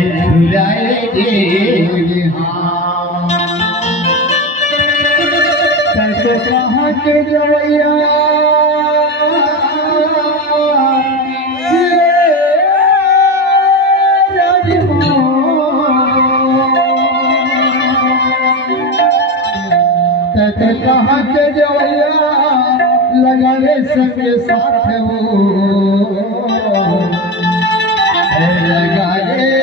झुलाएंगे कैसे कहाँ के जवैया कैसे कहाँ के जवैया लगाने सबके साथ हो लगाए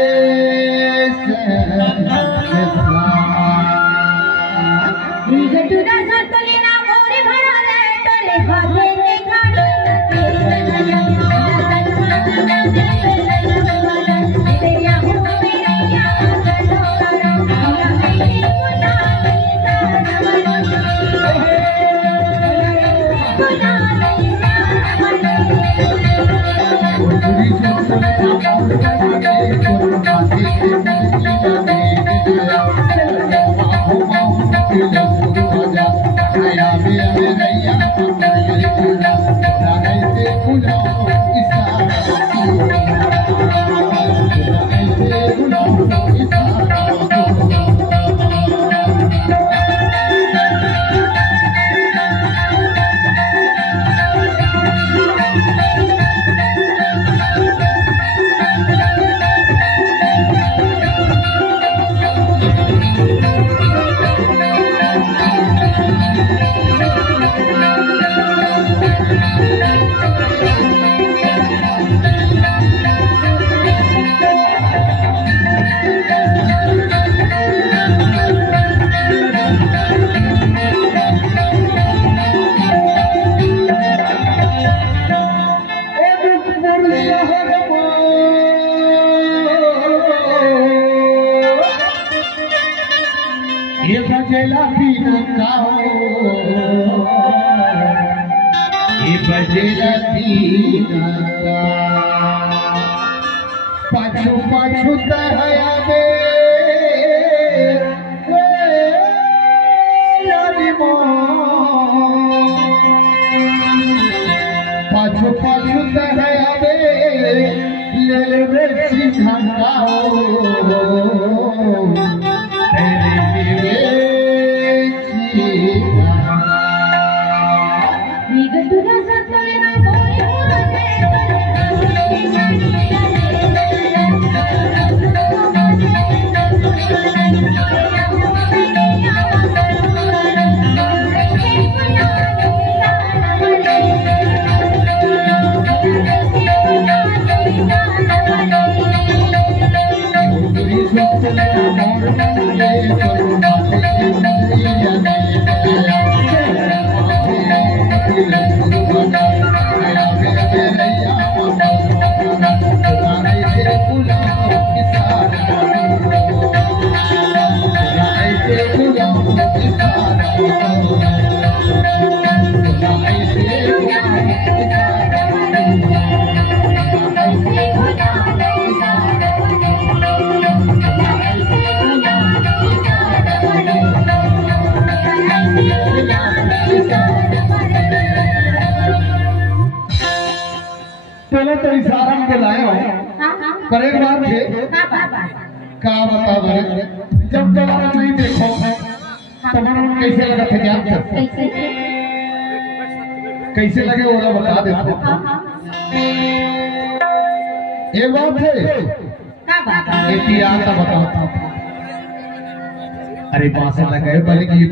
ये बजेला पीना काओ ये बजेला पीना का पाछू पाछू तहया दे यारी मो पाछू पाछू तहया दे ले ले बेची घंटाओ पहले तो इशारा में लाए हो पर एक बार थे का बता बरे जब तक नहीं देखो तब कैसे लगा था क्या कैसे लगे वो बता देते एक बार थे इतिहास बताओ अरे पास लगे बल्कि